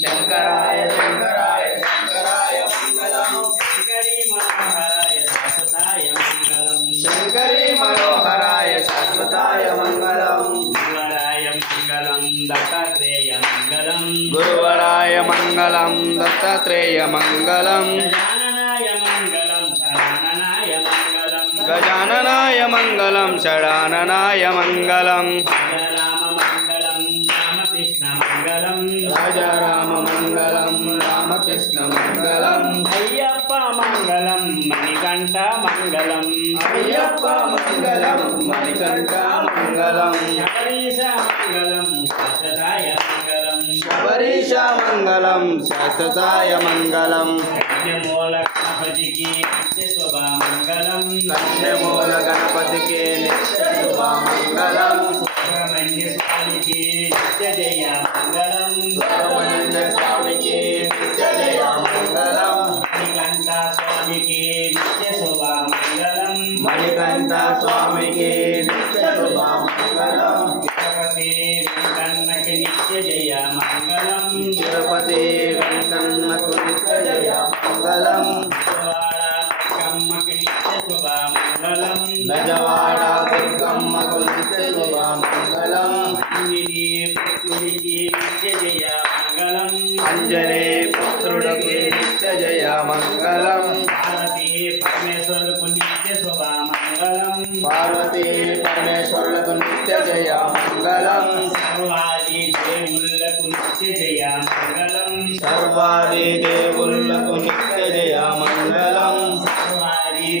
శంకరాయ శంకరాయ శంకరాయ మంగళం శంకరీ మనోహరాయ శాశ్వతాయ మంగళం గురువరాయ మంగళం దత్తాత్రేయ మంగళం గురువరాయ మంగళం దత్తాత్రేయ మంగళం గజాననాయ మంగళం షడాననాయ మంగళం గజాననాయ మంగళం రామకృష్ణ మంగళం అయ్యప్ప మంగళం మణికంఠ మంగళం అయ్యప్ప మంగళం మణికంఠ మంగళం శబరీశ మంగళం శాశ్వతాయ మంగళం శబరీశ మంగళం శాశ్వతాయ మంగళం మూల గణపతికి నిత్య శుభ మంగళం కందమూల గణపతికి నిత్య శుభ మంగళం సుబ్రహ్మణ్య స్వామికి నిత్య జయ మంగళం సుబ్రహ్మణ్య స్వామికి నిత్య జయ మంగళం మణికంఠ స్వామికి నిత్య శుభ మంగళం మణికంఠ స్వామికి నిత్య శుభ మంగళం తిరుపతి వెంకన్నకి నిత్య జయ మంగళం తిరుపతి వెంకన్నకు నిత్య జయ మంగళం కమ్మకి నిత్య శుభ మంగళం బెజవాడ దుర్గమ్మకు నిత్య శుభ మంగళం పుత్రుడికి నిత్య జయ మంగళం అంజలి పుత్రుడికి నిత్య జయ మంగళం పార్వతీ పరమేశ్వరులకు నిత్య శుభ మంగళం పార్వతీ పరమేశ్వరులకు నిత్య జయ మంగళం సర్వాది దేవుళ్ళకు నిత్య జయ మంగళం సర్వాది దేవుళ్ళకు నిత్య జయ మంగళం సర్వాది